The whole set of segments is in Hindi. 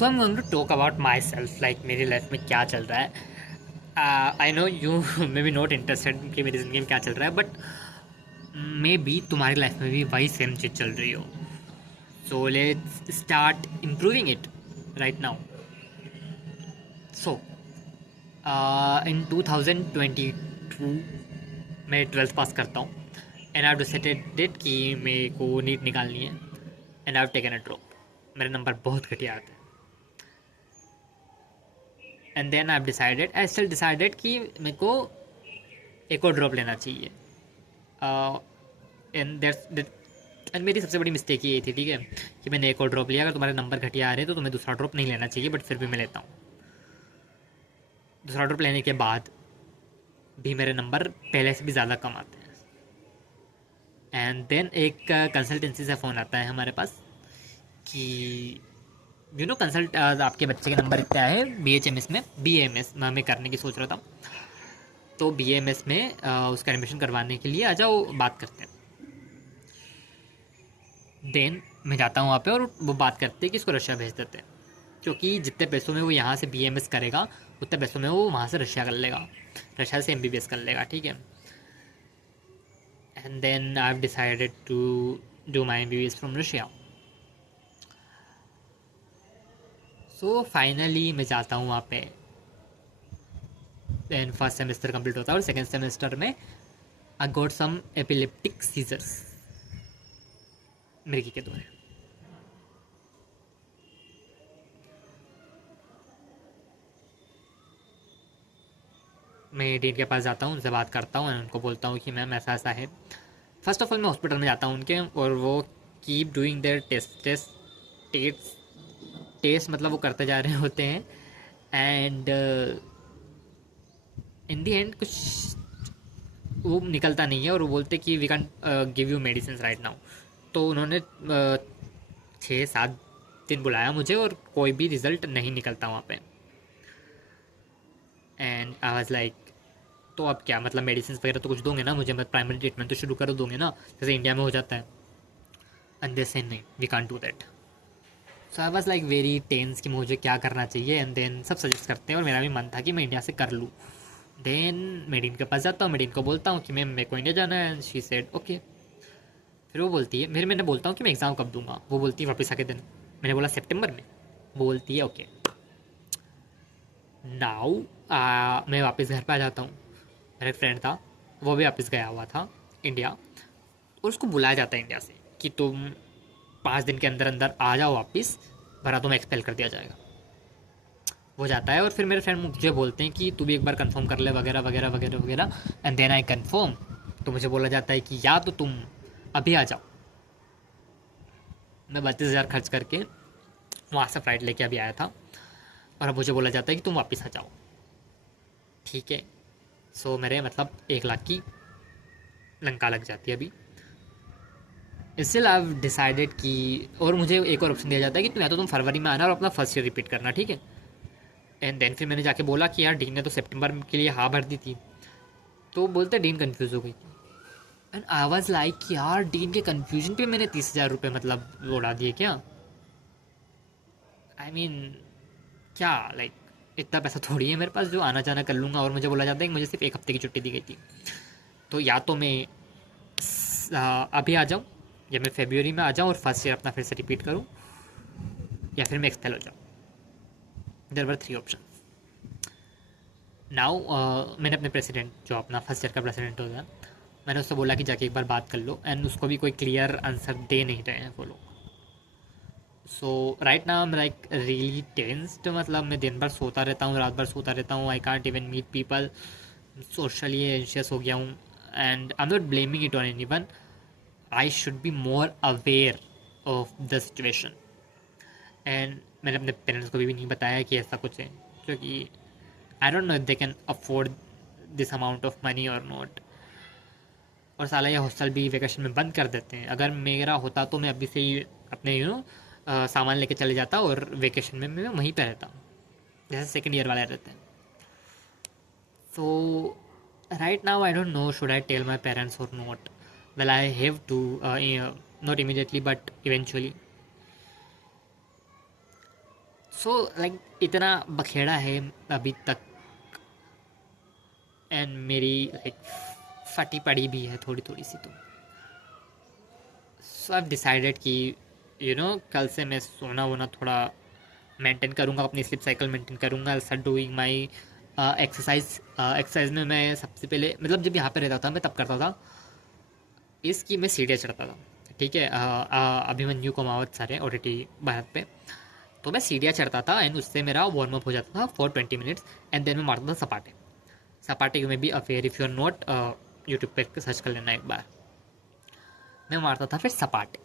So I am going to talk about myself, like मेरी लाइफ में क्या चल रहा है. I know you may be not interested कि मेरी ज़िंदगी में क्या चल रहा है, बट मे बी तुम्हारी लाइफ में भी वही सेम चीज़ चल रही हो. So let's start improving it right now. So in 2022 मैं 12th पास करता हूँ. एंड आई डिसाइडेड कि मेरे को नीट निकालनी है. And I taken a drop. मेरे नंबर बहुत घटिया आते हैं. And then I still decided कि मेरे को एक और ड्रॉप लेना चाहिए. एंड एंड मेरी सबसे बड़ी मिस्टेक ये थी, ठीक है, कि मैंने एक और ड्रॉप लिया. अगर तुम्हारे नंबर घटिया आ रहे हैं तो तुम्हें दूसरा ड्रॉप नहीं लेना चाहिए, बट फिर भी मैं लेता हूँ. दूसरा ड्रॉप लेने के बाद भी मेरे नंबर पहले से भी ज़्यादा कम आते हैं. एंड देन एक कंसल्टेंसी से फ़ोन आता है हमारे पास कि यू नो कंसल्ट आपके बच्चे के नंबर क्या है BHMS में, BAMS में करने की सोच रहा था. तो BAMS में उसका एडमिशन करवाने के लिए आ जाओ, बात करते हैं. देन मैं जाता हूँ वहाँ पे और वो बात करते हैं कि इसको रशिया भेज देते हैं, क्योंकि जितने पैसों में वो यहाँ से BAMS करेगा उतने पैसों में वो वहाँ से रशिया कर लेगा, रशिया से MBBS कर लेगा, ठीक है. And then I have decided to do my MBBS from Russia. So finally मैं जाता हूँ वहाँ पे. देन फर्स्ट सेमेस्टर कंप्लीट होता है और सेकेंड सेमेस्टर में I got some epileptic seizures मिर्गी के दौरे. मैं डीन के पास जाता हूँ, उनसे बात करता हूँ, उनको बोलता हूँ कि मैम ऐसा ऐसा है. फर्स्ट ऑफ ऑल मैं हॉस्पिटल में जाता हूँ उनके, और वो कीप डूइंग देयर टेस्ट मतलब वो करते जा रहे होते हैं. एंड इन दी एंड कुछ वो निकलता नहीं है, और वो बोलते कि we can give you medicine right now. तो उन्होंने 6-7 दिन बुलाया मुझे, और कोई भी रिजल्ट नहीं निकलता वहाँ पे. एंड आई वाज लाइक, तो अब क्या मतलब मेडिसिन वगैरह तो कुछ दोगे ना मुझे, मैं प्राइमरी ट्रीटमेंट तो शुरू कर दोगे ना, जैसे इंडिया में हो जाता है. एंड दे से नहीं, we can't do that. So I was like very tense कि मुझे क्या करना चाहिए. एंड देन सब सजेस्ट करते हैं, और मेरा भी मन था कि मैं इंडिया से कर लूँ. देन मेडिन के पास जाता हूँ, मेडिन को बोलता हूँ कि मैम मेरे को इंडिया जाना है. And she said okay. फिर वो बोलती है, फिर मैंने बोलता हूँ कि मैं एग्ज़ाम कब दूंगा. वो बोलती है वापस आके दिन. मैंने बोला सितंबर में. वो बोलती है ओके. नाउ मैं वापस घर पे आ जाता हूँ. मेरा एक फ्रेंड था, वो भी वापस गया हुआ था इंडिया, और उसको बुलाया जाता है इंडिया से कि तुम 5 दिन के अंदर अंदर आ जाओ वापस, वरना तुम्हें एक्सपेल कर दिया जाएगा. वो जाता है, और फिर मेरे फ्रेंड मुझे बोलते हैं कि तू भी एक बार कंफर्म कर ले वगैरह वगैरह वगैरह वगैरह. And then I confirm. तो मुझे बोला जाता है कि या तो तुम अभी आ जाओ. मैं 32,000 खर्च करके वहाँ से फ़्लाइट लेके अभी आया था, और अब मुझे बोला जाता है कि तुम वापस आ जाओ. ठीक है. सो मेरे मतलब 1 लाख की लंका लग जाती है अभी. स्टिल आई हैव डिसाइडेड कि, और मुझे एक और ऑप्शन दिया जाता है कि तुम या तो तुम फरवरी में आना और अपना फर्स्ट ईयर रिपीट करना, ठीक है. एंड देन फिर मैंने जाके बोला कि यार डीन ने तो सितंबर के लिए हाँ भर दी थी. तो बोलते डीन कंफ्यूज हो गई. एंड आई वाज लाइक यार डीन के कंफ्यूजन पे मैंने 30,000 रुपये मतलब उड़ा दिए क्या. आई मीन क्या, लाइक इतना पैसा थोड़ी है मेरे पास जो आना जाना कर लूँगा. और मुझे बोला जाता है कि मुझे सिर्फ 1 हफ्ते की छुट्टी दी गई थी. तो या तो मैं अभी आ जाऊँ, या मैं फेब्रुवरी में आ जाऊँ और फर्स्ट ईयर अपना फिर से रिपीट करूँ, या फिर मैं एक्सपेल हो जाऊँ. There were 3 option. नाउ मैंने अपने प्रेसिडेंट, जो अपना फर्स्ट ईयर का प्रेसिडेंट होता है, मैंने उससे बोला कि जाके एक बार बात कर लो. एंड उसको भी कोई क्लियर आंसर दे नहीं रहे हैं वो लोग. So right now I am like really tensed. मतलब मैं दिन भर सोता रहता हूँ, रात भर सोता रहता हूँ. I can't even meet people. Socially anxious हो गया हूँ. And I am not blaming it on anyone. I should be more aware of the situation. And मैंने अपने पेरेंट्स को भी नहीं बताया कि ऐसा कुछ है, क्योंकि आई don't know if they can afford this amount of money और नॉट. और साला ये हॉस्टल भी वेकेशन में बंद कर देते हैं. अगर मेरा होता तो मैं अभी से ही अपने सामान लेके चले जाता, और वेकेशन में मैं वहीं पे रहता, जैसे सेकेंड ईयर वाले रहते हैं. So right now I don't know should I tell my parents और not. Well I have to, not immediately but eventually. So like इतना बखेड़ा है अभी तक, एंड मेरी लाइक फटी पड़ी भी है थोड़ी थोड़ी सी। तो सो आई डिसाइडेड कि कल से मैं सोना वोना थोड़ा मेंटेन करूँगा, अपनी स्लीप साइकिल मेंटेन करूँगा। I start doing my exercise. Exercise में मैं सबसे पहले मतलब जब यहाँ पे रहता था मैं तब करता था इसकी, मैं सीढ़ियाँ चढ़ता था। ठीक है, अभिमन्यु कुमावत सर है ओटीटी भारत पे, तो मैं सीढ़ियाँ चढ़ता था एंड उससे मेरा वार्म अप हो जाता था फॉर 20 मिनट्स। एंड देन मैं मारता था सपाटे। सपाटे you may be aware if you are not, YouTube पे सर्च कर लेना एक बार। मैं मारता था फिर सपाटे।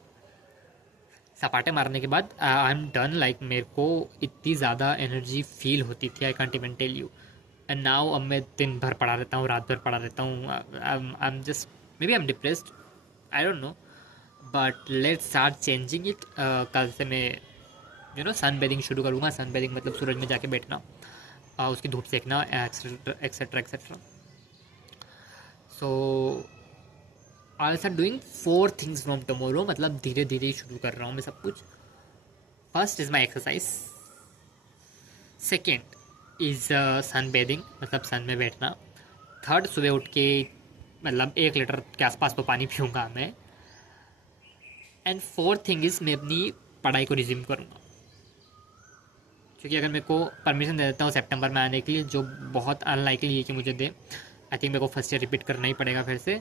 सपाटे मारने के बाद आई एम डन, लाइक मेरे को इतनी ज़्यादा एनर्जी फील होती थी, I can't even tell you. And now अब मैं दिन भर पड़ा रहता हूँ, रात भर पड़ा रहता हूँ। I am just maybe I am depressed, I don't know, but let's start changing it. कल से मैं सन बेदिंग शुरू करूँगा। सन बेदिंग मतलब सूरज में जाके बैठना, उसकी धूप सेकना, etcetera etcetera etcetera. So I start doing 4 things from tomorrow, मतलब धीरे धीरे ही शुरू कर रहा हूँ मैं सब कुछ। First is my exercise, second is sun bathing मतलब सन में बैठना, थर्ड सुबह उठ के मतलब 1 लीटर के आसपास तो पानी पीऊँगा मैं, एंड फोर्थ थिंग इज़ मैं अपनी पढ़ाई को रिज्यूम करूँगा। क्योंकि अगर मेरे को परमिशन दे देता हूँ सितंबर में आने के लिए, जो बहुत अनलाइकली है कि मुझे दे, आई थिंक मेरे को फर्स्ट ईयर रिपीट करना ही पड़ेगा फिर से।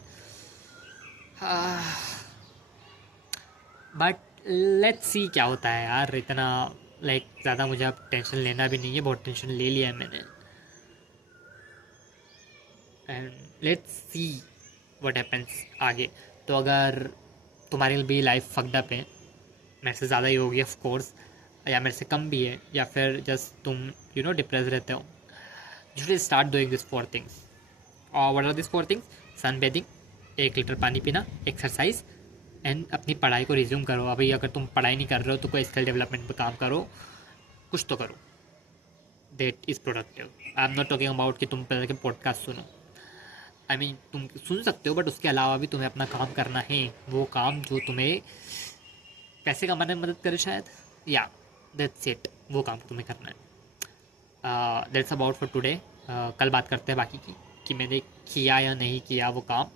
बट लेट्स सी क्या होता है यार। इतना लाइक ज़्यादा मुझे अब टेंशन लेना भी नहीं है, बहुत टेंशन ले लिया है मैंने। And let's see what happens आगे। तो अगर तुम्हारी भी लाइफ फक्ड अप है, मेरे से ज़्यादा ही होगी ऑफ कोर्स, या मेरे से कम भी है, या फिर जस्ट तुम डिप्रेस रहते हो, you should start doing this 4 things. और what are this 4 things? Sunbathing, 1 litre पानी पीना, एक्सरसाइज, एंड अपनी पढ़ाई को रिज्यूम करो। अभी अगर तुम पढ़ाई नहीं कर रहे हो तो कोई स्किल डेवलपमेंट पे काम करो, कुछ तो करो that is productive. I am not talking about कि तुम पहले के पॉडकास्ट सुनो। आई मीन तुम सुन सकते हो, बट उसके अलावा भी तुम्हें अपना काम करना है, वो काम जो तुम्हें पैसे कमाने में मदद करे शायद, या दैट्स इट, वो काम तुम्हें करना है। That's about for today. कल बात करते हैं बाकी की कि मैंने किया या नहीं किया वो काम,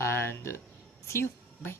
एंड सी यू, बाय।